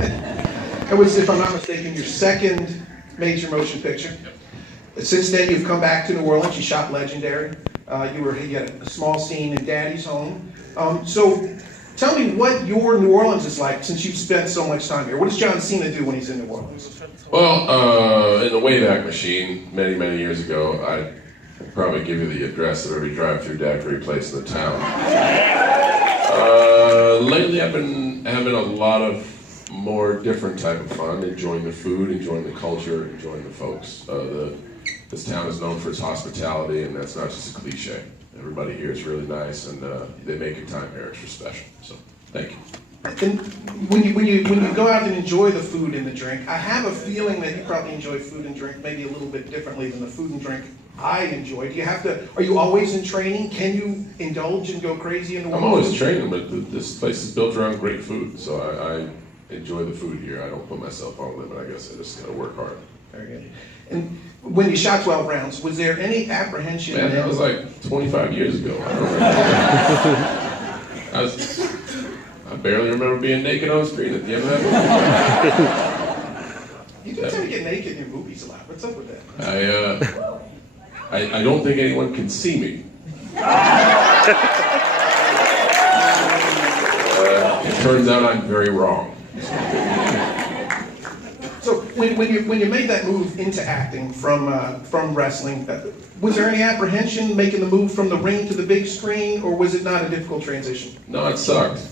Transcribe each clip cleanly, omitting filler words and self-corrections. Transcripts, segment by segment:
It was, if I'm not mistaken, your second major motion picture. Since then, you've come back to New Orleans. You shot Legendary. You had a small scene in Daddy's Home. So tell me what your New Orleans is like since you've spent so much time here. What does John Cena do when he's in New Orleans? Well, in the Wayback Machine, many, many years ago, I'd probably give you the address of every drive-through daiquiri place in the town. Lately, I've been having a lot of more different type of fun, enjoying the food, enjoying the culture, enjoying the folks. This town is known for its hospitality, and that's not just a cliche. Everybody here is really nice, and they make your time here extra special. So, thank you. And when you go out and enjoy the food and the drink, I have a feeling that you probably enjoy food and drink maybe a little bit differently than the food and drink I enjoy. Are you always in training? Can you indulge and go crazy in the world? I'm always training, but this place is built around great food, so I enjoy the food here. I don't put myself on a limit, I guess. I just gotta work hard. Very good. And when you shot 12 rounds, was there any apprehension? Man, that was like 25 years ago. I barely remember being naked on screen at the end of that movie. You do tend to get naked in your movies a lot. What's up with that? I don't think anyone can see me. It turns out I'm very wrong. So when you made that move into acting from wrestling, was there any apprehension making the move from the ring to the big screen, or was it not a difficult transition? No, it sucked.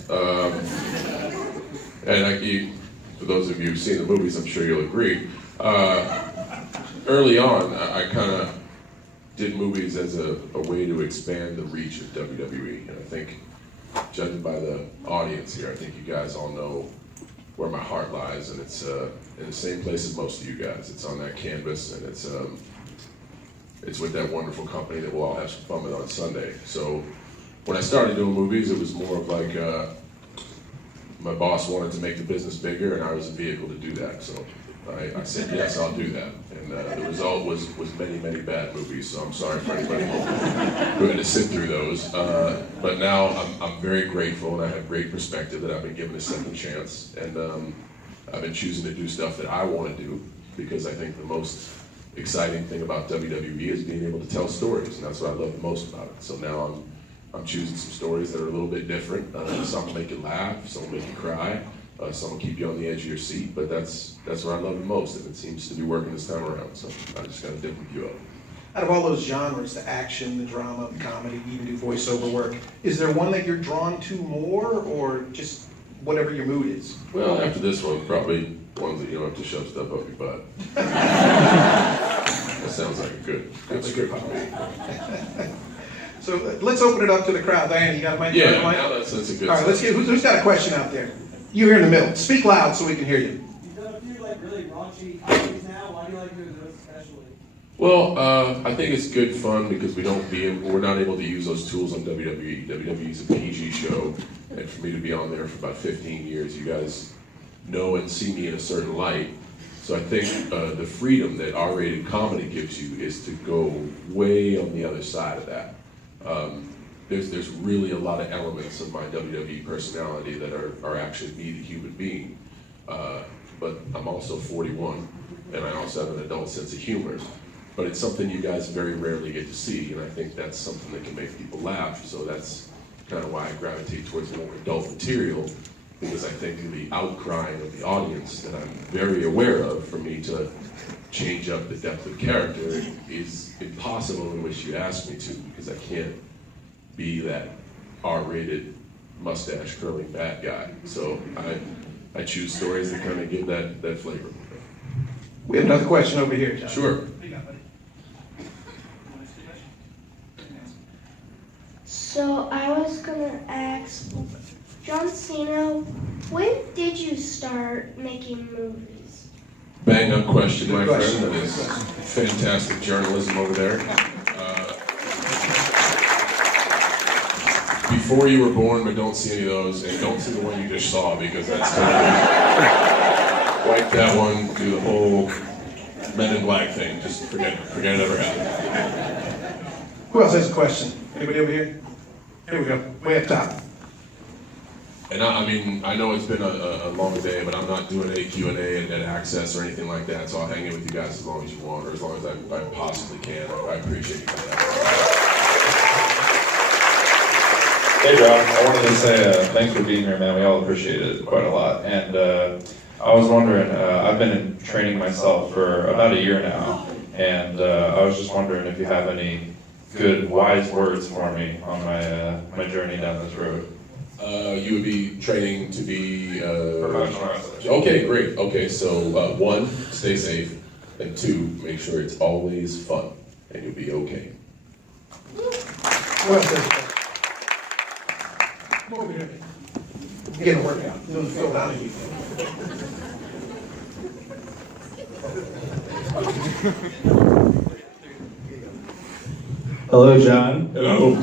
And for those of you who've seen the movies, I'm sure you'll agree. Early on, I kind of did movies as a way to expand the reach of WWE, and I think, judging by the audience here, I think you guys all know where my heart lies, and it's in the same place as most of you guys. It's on that canvas, and it's with that wonderful company that we'll all have some fun with on Sunday. So when I started doing movies, it was more of like my boss wanted to make the business bigger, and I was a vehicle to do that. So I said, yes, I'll do that. And the result was many, many bad movies, so I'm sorry for anybody who had to sit through those. But now I'm very grateful, and I have great perspective that I've been given a second chance. And I've been choosing to do stuff that I want to do, because I think the most exciting thing about WWE is being able to tell stories, and that's what I love the most about it. So now I'm choosing some stories that are a little bit different. Some will make you laugh, some will make you cry. Some will keep you on the edge of your seat, but that's what I love the most, and it seems to be working this time around, so I just got a different view of it. Out of all those genres, the action, the drama, the comedy, you even do voiceover work, is there one that you're drawn to more, or just whatever your mood is? Well, after this one, probably ones that you don't have to shove stuff up your butt. That sounds like a good script. So let's open it up to the crowd. Diane, you got a mic? Yeah, now that's a good. All right, let's get, who's got a question out there? You here in the middle. Speak loud so we can hear you. You've done a few really raunchy movies now. Why do you like doing those especially? Well, I think it's good fun because we're not able to use those tools on WWE. WWE is a PG show, and for me to be on there for about 15 years, you guys know and see me in a certain light. So I think the freedom that R-rated comedy gives you is to go way on the other side of that. There's really a lot of elements of my WWE personality that are actually me, the human being. But I'm also 41, and I also have an adult sense of humor. But it's something you guys very rarely get to see, and I think that's something that can make people laugh. So that's kind of why I gravitate towards more adult material, because I think the outcrying of the audience that I'm very aware of, for me to change up the depth of character is impossible in which you ask me to, because I can't be that R-rated mustache curling bad guy. So I choose stories that kind of give that flavor. We have another question over here, John. Sure. So I was gonna ask, John Cena, when did you start making movies? Bang up question, my Good question. friend. That is fantastic journalism over there. Before you were born, but don't see any of those, and don't see the one you just saw, because that's totally wipe that one, do the whole Men in Black thing. Just forget it ever happened. Who else has a question? Anybody over here? Here we go, way up top. And I mean, I know it's been a long day, but I'm not doing any Q&A and access or anything like that, so I'll hang in with you guys as long as you want, or as long as I possibly can. I appreciate you guys. Hey, Rob. I wanted to say thanks for being here, man. We all appreciate it quite a lot. And I was wondering, I've been in training myself for about a year now, and I was just wondering if you have any good, wise words for me on my journey down this road. You would be training to be... Professional wrestler. Okay, great. Okay, so 1, stay safe, and 2, make sure it's always fun, and you'll be okay. Well said. Come over here. You're getting a workout. Doing the Phil Donahue thing. Hello, John. Hello.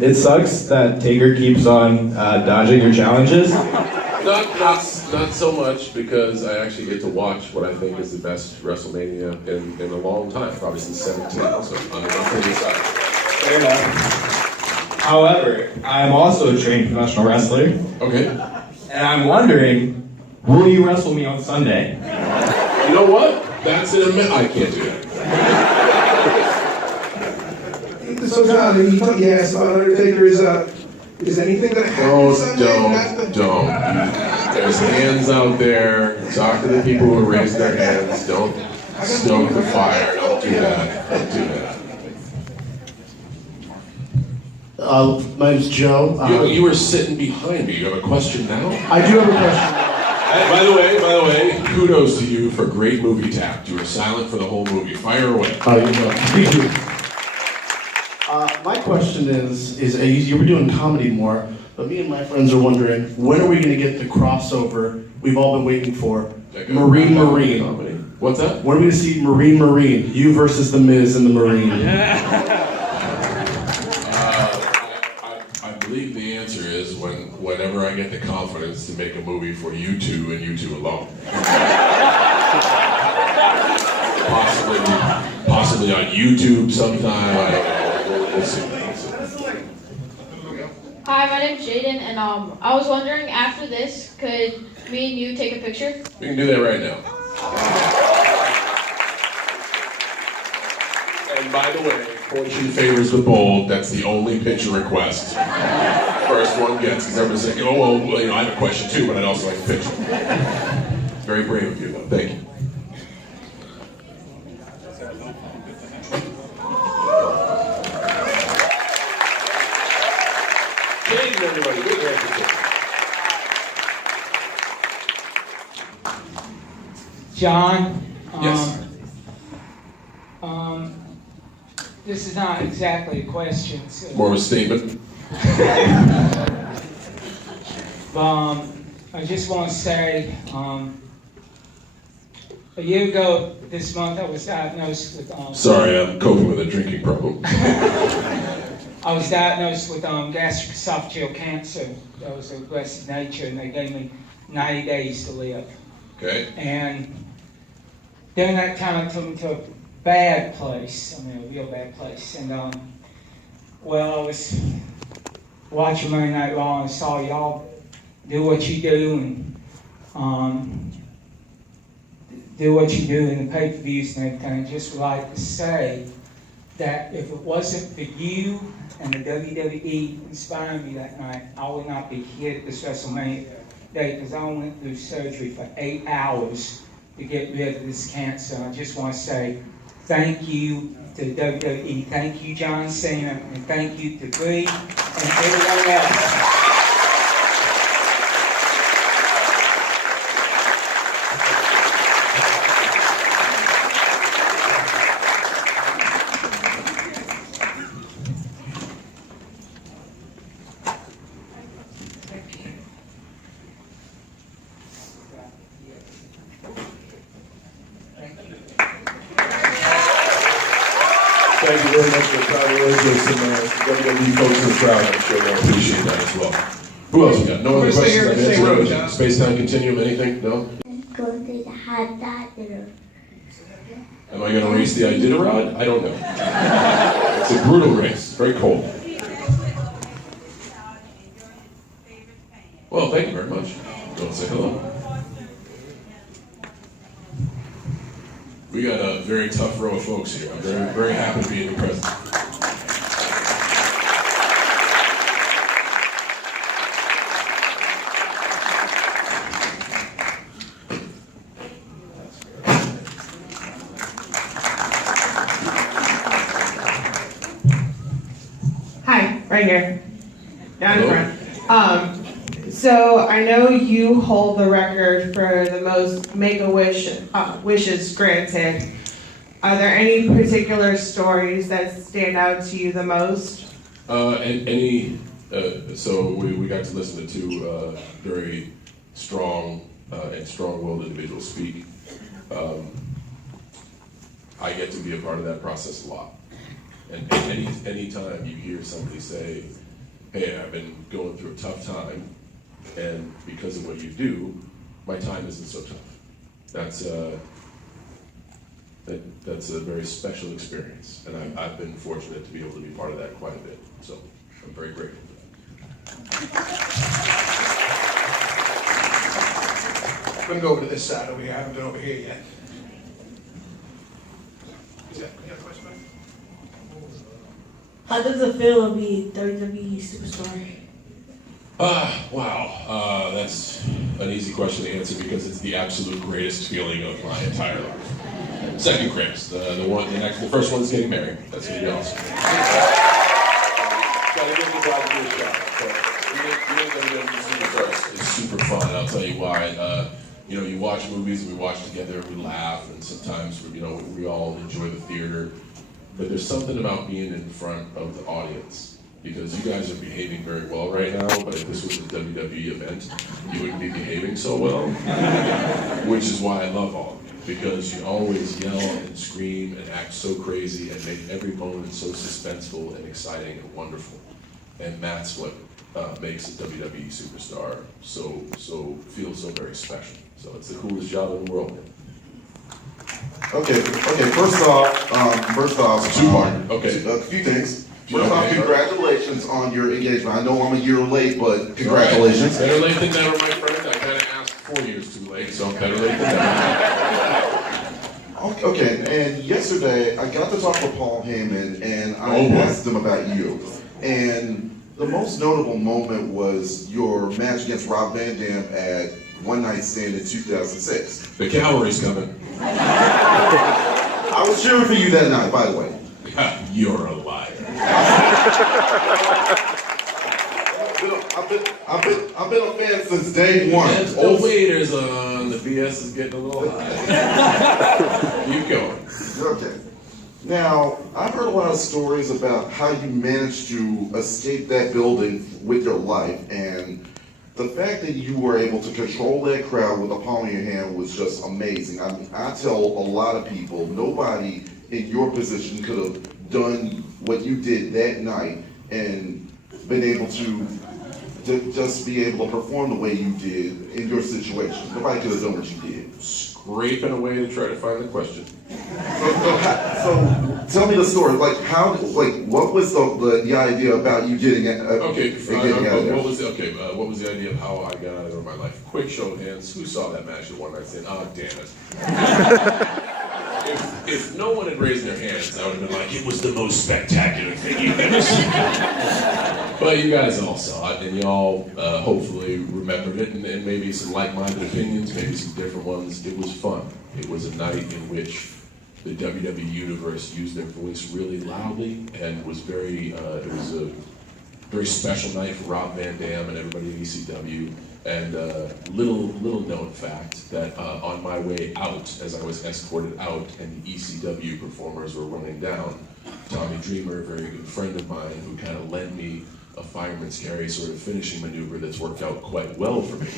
It sucks that Taker keeps on dodging your challenges. Not so much, because I actually get to watch what I think is the best WrestleMania in a long time, probably since 17, so I'm pretty excited. Fair enough. However, I am also a trained professional wrestler, Okay. and I'm wondering, will you wrestle me on Sunday? You know what? That's in a minute. I can't do that. So John, you asked about Undertaker, is anything gonna happen Sunday? Don't. There's hands out there. Talk to the people who raise their hands. Don't stoke the fire. Don't do that. Don't do that. My name's Joe. You were sitting behind me. You have a question now? I do have a question. By the way, kudos to you for great movie tact. You were silent for the whole movie. Fire away. Thank you. My question is you were doing comedy more, but me and my friends are wondering, when are we going to get the crossover we've all been waiting for? Marine. Comedy. What's that? When are we going to see Marine? You versus The Miz and the Marine. I believe the answer is whenever I get the confidence to make a movie for you two and you two alone. Possibly on YouTube sometime. I don't know. We'll see. Hi, my name's Jaden, and I was wondering, after this, could me and you take a picture? We can do that right now. And by the way, fortune favors the bold. That's the only picture request. First one gets, because everyone's saying, oh, well, I have a question too, but I'd also like a picture. Very brave of you, though. Thank you. Everybody, big hand for John, Yes. This is not exactly a question. So, More of a statement. I just want to say, a year ago this month I was diagnosed with. Sorry, I'm coping with a drinking problem. I was diagnosed with gastric esophageal cancer. That was of aggressive nature, and they gave me 90 days to live. Okay. And during that time, it took me to a bad place. I mean, a real bad place. And I was watching Monday Night Raw and saw y'all do what you do and do what you do in the pay-per-views and everything. Just would like to say that if it wasn't for you and the WWE inspiring me that night, I would not be here at this WrestleMania day, because I went through surgery for 8 hours to get rid of this cancer. I just want to say thank you to the WWE, thank you John Cena, and thank you to Bree and everyone else. Thank you very much for the crowd. We always get some WWE folks in the crowd. I'm sure they'll appreciate that as well. Who else we got? No other questions? I've answered. Space-time continuum, anything? No? Going through the hot dot. Am I going to race the Iditarod? I don't know. It's a brutal race. Very cold. Well, thank you very much. Go and say hello. We got a very tough row of folks here. I'm very, very happy to be in the presence. Hi, right here. Down in Hello. front. So I know you hold the record for the most Make-A-Wish wishes granted. Are there any particular stories that stand out to you the most? So we got to listen to two very strong and strong-willed individuals speak. I get to be a part of that process a lot. And any time you hear somebody say, hey, I've been going through a tough time, and because of what you do, my time isn't so tough. That's a very special experience, and I've been fortunate to be able to be part of that quite a bit. So I'm very grateful for that. I'm gonna go over to this side over here. I haven't been over here yet. You got a question? How does it feel to be WWE superstar? Wow, that's an easy question to answer because it's the absolute greatest feeling of my entire life. Second greatest, the first one's getting married. That's gonna be awesome. Gotta give the bride a shot. Being WWE superstar is super fun. I'll tell you why. You watch movies and we watch together, we laugh, and sometimes we all enjoy the theater. But there's something about being in front of the audience, because you guys are behaving very well right now, but if this was a WWE event, you wouldn't be behaving so well, which is why I love all of you, because you always yell and scream and act so crazy and make every moment so suspenseful and exciting and wonderful. And that's what makes a WWE superstar feel so very special. So it's the coolest job in the world. Okay. First off, Two-part. Okay. A few things. First Okay. off, congratulations on your engagement. I know I'm a year late, but congratulations. Better late than never, my friend. I kind of asked 4 years too late, so better late than never. Okay, and yesterday I got to talk to Paul Heyman, and I asked him about you. And the most notable moment was your match against Rob Van Dam at One Night Stand in 2006. The cavalry's coming. I was cheering for you that night, by the way. You're a liar. I've been a fan since day one. The waiter's on. The BS is getting a little high. Keep going. Okay. Now, I've heard a lot of stories about how you managed to escape that building with your life, and the fact that you were able to control that crowd with a palm in your hand was just amazing. I mean, I tell a lot of people, nobody in your position could have done what you did that night and been able to just be able to perform the way you did in your situation. Nobody could have done what you did. Scraping away to try to find the question. So tell me the story. What was the idea about you getting out of there? What was the idea of how I got out of my life? Quick show of hands. Who saw that match at One Night Stand? Oh, damn it. If no one had raised their hands, I would have been like, it was the most spectacular thing you've ever seen. But you guys all saw it, and you all hopefully remembered it, and maybe some like-minded opinions, maybe some different ones. It was fun. It was a night in which the WWE Universe used their voice really loudly, and was it was a very special night for Rob Van Dam and everybody at ECW. And little known fact that on my way out, as I was escorted out and the ECW performers were running down, Tommy Dreamer, a very good friend of mine, who kind of led me a fireman's carry sort of finishing maneuver that's worked out quite well for me.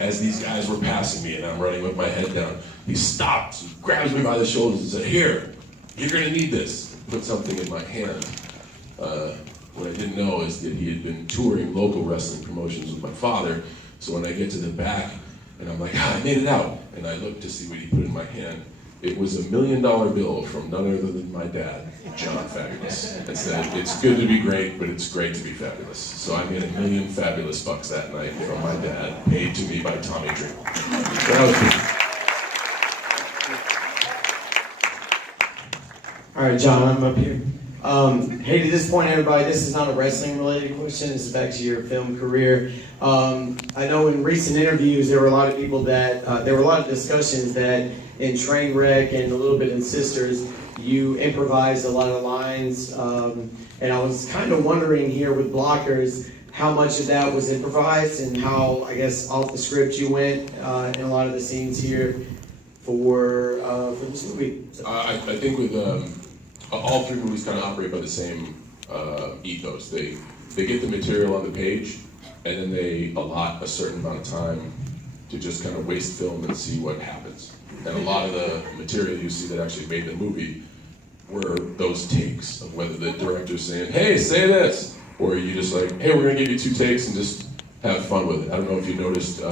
As these guys were passing me and I'm running with my head down, he stops, he grabs me by the shoulders and said, "Here, you're gonna need this." Put something in my hand. What I didn't know is that he had been touring local wrestling promotions with my father. So when I get to the back, and I'm like, I made it out, and I look to see what he put in my hand, it was $1 million bill from none other than my dad, John Fabulous, that said, "It's good to be great, but it's great to be fabulous." So I made $1 million fabulous bucks that night from my dad, paid to me by Tommy Dreamer. That was big. All right, John, I'm up here. Hey, to disappoint everybody, this is not a wrestling-related question. This is back to your film career. I know in recent interviews there were a lot of people that there were a lot of discussions that in Trainwreck and a little bit in Sisters, you improvised a lot of lines, and I was kind of wondering here with Blockers how much of that was improvised and how, I guess, off the script you went in a lot of the scenes here for this movie. I think with all three movies kind of operate by the same ethos. They get the material on the page, and then they allot a certain amount of time to just kind of waste film and see what happens. And a lot of the material you see that actually made the movie were those takes of whether the director's saying, "Hey, say this," or you just like, "Hey, we're gonna give you 2 takes and just have fun with it." I don't know if you noticed,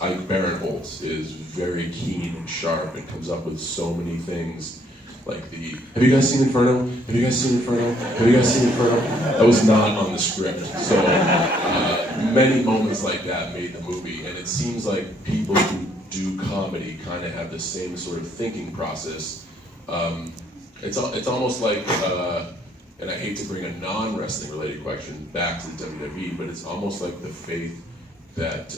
Ike Barinholtz is very keen and sharp and comes up with so many things. Like have you guys seen Inferno? Have you guys seen Inferno? Have you guys seen Inferno? That was not on the script. So many moments like that made the movie, and it seems like people who do comedy kind of have the same sort of thinking process. It's almost like, and I hate to bring a non-wrestling related question back to the WWE, but it's almost like the faith that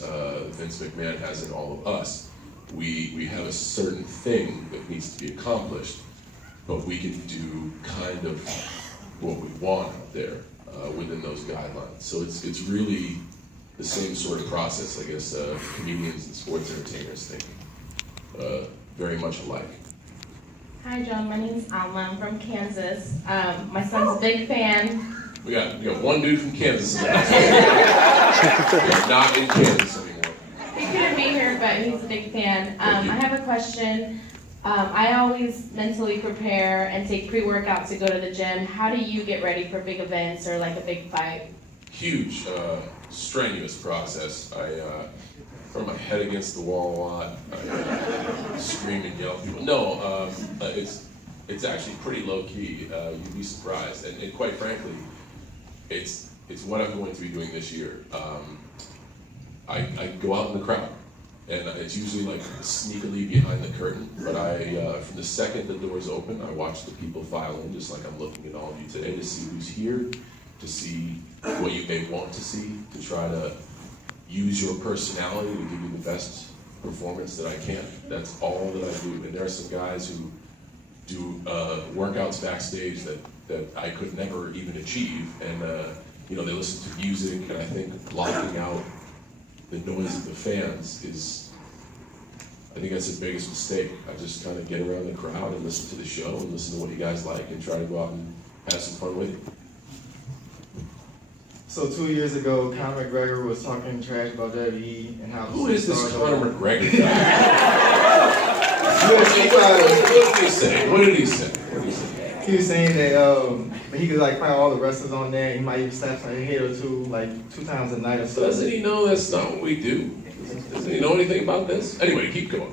Vince McMahon has in all of us. We have a certain thing that needs to be accomplished, but we can do kind of what we want out there within those guidelines. So it's really the same sort of process, I guess, comedians and sports entertainers think very much alike. Hi, John. My name's Alma. I'm from Kansas. My son's a big fan. We got one dude from Kansas in the house. We are not in Kansas anymore. He couldn't be here, but he's a big fan. I have a question. I always mentally prepare and take pre-workout to go to the gym. How do you get ready for big events or like a big fight? Huge, strenuous process. I throw my head against the wall a lot. I scream and yell at people. No, it's actually pretty low key. You'd be surprised, and quite frankly, it's what I'm going to be doing this year. I go out in the crowd, and it's usually like sneakily behind the curtain. But from the second the doors open, I watch the people file in, just like I'm looking at all of you today, to see who's here, to see what you may want to see, to try to use your personality to give you the best performance that I can. That's all that I do. And there are some guys who do workouts backstage that I could never even achieve. And they listen to music, and I think blocking out the noise of the fans I think that's the biggest mistake. I just kind of get around the crowd and listen to the show and listen to what you guys like and try to go out and have some fun with it. So 2 years ago, Conor McGregor was talking trash about WWE and how. Who is this Conor McGregor guy? What did he say? What did he say? He was saying that he could like find all the wrestlers on there. He might even slap a hit or two, like 2 times a night or so. Doesn't he know that's not what we do? Doesn't he know anything about this? Anyway, keep going.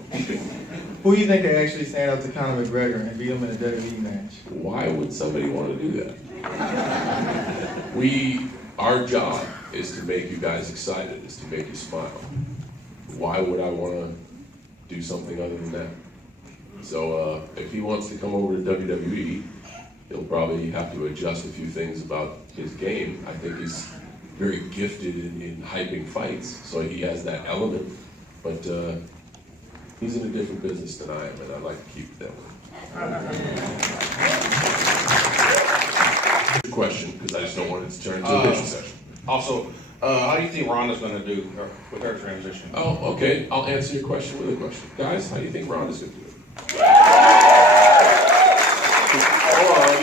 Who do you think could actually stand up to Conor McGregor and beat him in a WWE match? Why would somebody want to do that? Our job is to make you guys excited, is to make you smile. Why would I want to do something other than that? So if he wants to come over to WWE, he'll probably have to adjust a few things about his game. I think he's very gifted in hyping fights, so he has that element, but he's in a different business than I am, and I'd like to keep it that way. Question, because I just don't want it to turn into a pitching session. Also, how do you think Ronda's going to do with her transition? Oh, okay. I'll answer your question with a question. Guys, how do you think Ronda's going to do it?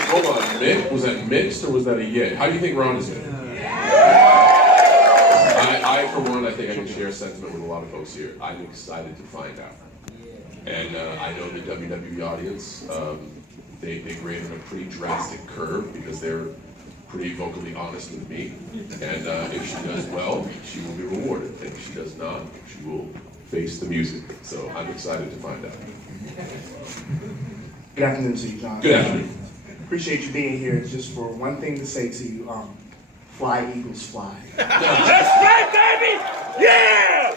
Hold on. Was that mixed or was that a yay? How do you think Ronda's going to do it? I, for one, I think I can share a sentiment with a lot of folks here. I'm excited to find out. And I know the WWE audience, they graded a pretty drastic curve because they're pretty vocally honest with me. And if she does well, she will be rewarded. And if she does not, she will face the music. So I'm excited to find out. Good afternoon to you, John. Good afternoon. Appreciate you being here. Just for one thing to say to you, fly Eagles fly. That's right, baby! Yeah!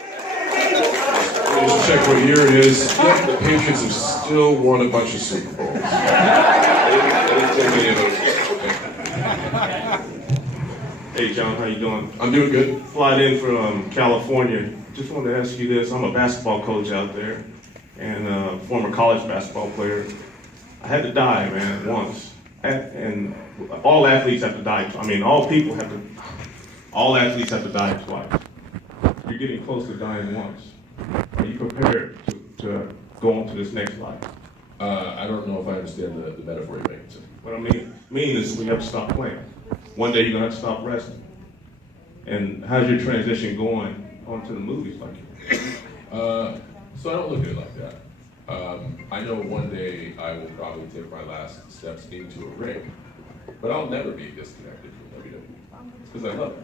Just check what year it is. Yep, the Patriots have still won a bunch of Super Bowls. They didn't take any of those. Hey John, how you doing? I'm doing good. Flying in from California. Just wanted to ask you this. I'm a basketball coach out there and a former college basketball player. I had to die, man, once. And all athletes have to die. I mean, all athletes have to die twice. You're getting close to dying once. Are you prepared to go on to this next life? I don't know if I understand the metaphor you're making, sir. What I mean is we have to stop playing. One day you're gonna have to stop wrestling. And how's your transition going onto the movies like you? So I don't look at it like that. I know one day I will probably take my last steps into a ring, but I'll never be disconnected from WWE. It's because I love it.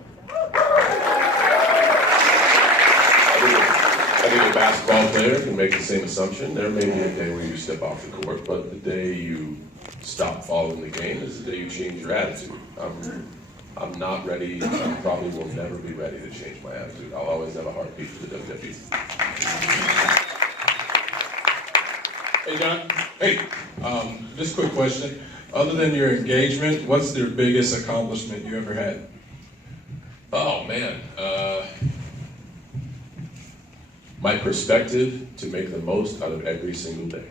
I think a basketball player can make the same assumption. There may be a day where you step off the court, but the day you stop following the game is the day you change your attitude. I'm not ready. I probably will never be ready to change my attitude. I'll always have a heartbeat for the WWE. Hey, John. Hey, just a quick question. Other than your engagement, what's your biggest accomplishment you ever had? Oh, man. My perspective to make the most out of every single day.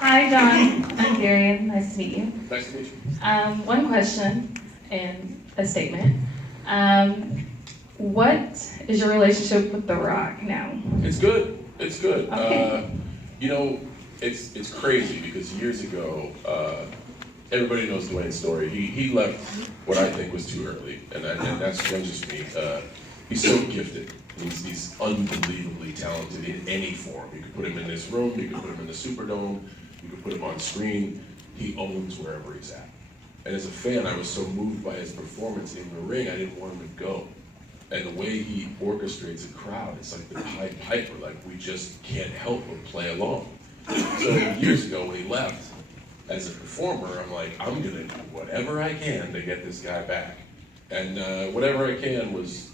Hi, John. I'm Gary. Nice to meet you. Nice to meet you. One question and a statement. What is your relationship with The Rock now? It's good. It's good. Okay. You know, it's crazy because years ago, everybody knows Dwayne's story. He left what I think was too early, and that's just me. He's so gifted. He's unbelievably talented in any form. You could put him in this room, you could put him in the Superdome, you could put him on screen. He owns wherever he's at. And as a fan, I was so moved by his performance in the ring, I didn't want him to go. And the way he orchestrates a crowd, it's like the Pied Piper, like we just can't help but play along. So years ago when he left, as a performer, I'm like, I'm gonna do whatever I can to get this guy back. And whatever I can was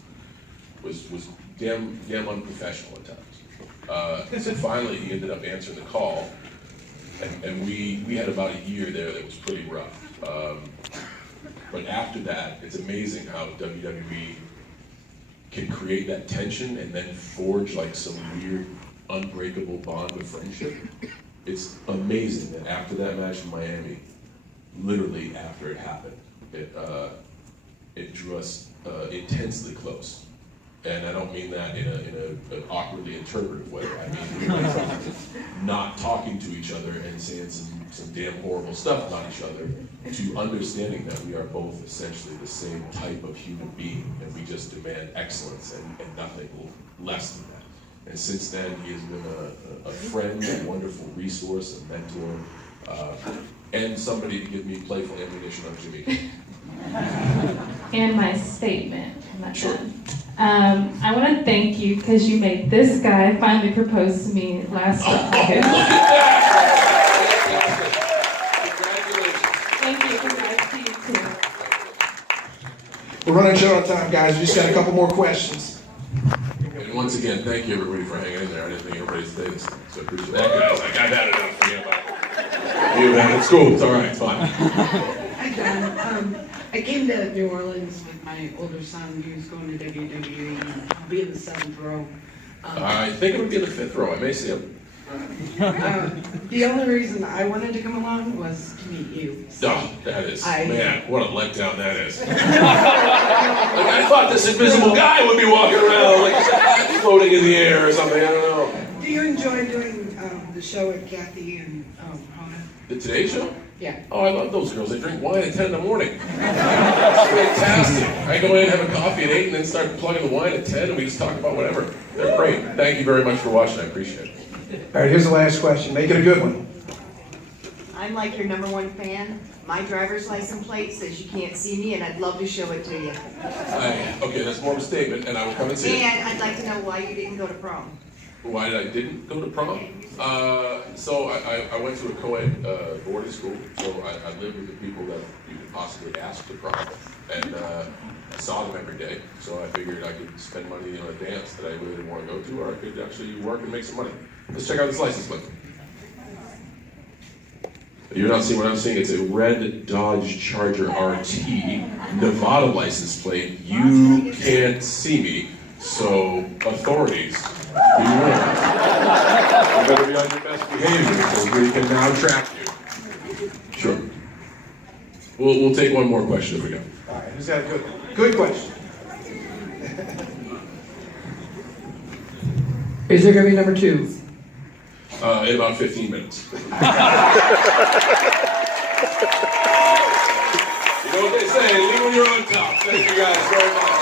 damn unprofessional at times. So finally he ended up answering the call, and we had about a year there that was pretty rough. But after that, it's amazing how WWE can create that tension and then forge like some weird, unbreakable bond of friendship. It's amazing that after that match in Miami, literally after it happened, it drew us intensely close. And I don't mean that in an awkwardly interpretive way. I mean, we went from not talking to each other and saying some damn horrible stuff about each other to understanding that we are both essentially the same type of human being, and we just demand excellence and nothing less than that. And since then, he has been a friend, a wonderful resource, a mentor, and somebody to give me playful ammunition on Jimmy. And my statement. I'm not Sure. done. I want to thank you because you made this guy finally propose to me last August. Thank you. Congrats to you too. We're running short on time, guys. We just got a couple more questions. And once again, thank you everybody for hanging in there. I didn't think everybody would stay this long, so I appreciate that. Guys, like, I've had enough. Forget about it. You, man, it's cool. It's all right. It's fine. Hi, John. I came to New Orleans with my older son. He was going to WWE. I'll be in the 7th row. I think it would be in the 5th row. I may see him. The only reason I wanted to come along was to meet you. Oh, that is, man, what a letdown that is. Like, I thought this invisible guy would be walking around, like he's floating in the air or something. I don't know. Do you enjoy doing the show with Kathy and Hona? The Today Show? Yeah. Oh, I love those girls. They drink wine at 10 in the morning. It's fantastic. I go in, have a coffee at 8, and then start plugging the wine at 10, and we just talk about whatever. They're great. Thank you very much for watching. I appreciate it. All right, here's the last question. Make it a good one. I'm like your #1 fan. My driver's license plate says you can't see me, and I'd love to show it to you. Okay, that's more of a statement, and I will come and see it. And I'd like to know why you didn't go to prom. Why didn't go to prom? So I went to a co-ed boarding school, so I lived with the people that you could possibly ask to prom, and I saw them every day, so I figured I could spend money on a dance that I really didn't want to go to, or I could actually work and make some money. Let's check out this license plate. You're not seeing what I'm seeing. It's a red Dodge Charger RT, Nevada license plate. You can't see me, so authorities, beware. You better be on your best behavior because we can now track you. Sure. We'll take one more question if we go. All right, who's got a good question? Is there gonna be number 2? In about 15 minutes. You know what they say, leave when you're on top. Thank you guys very much.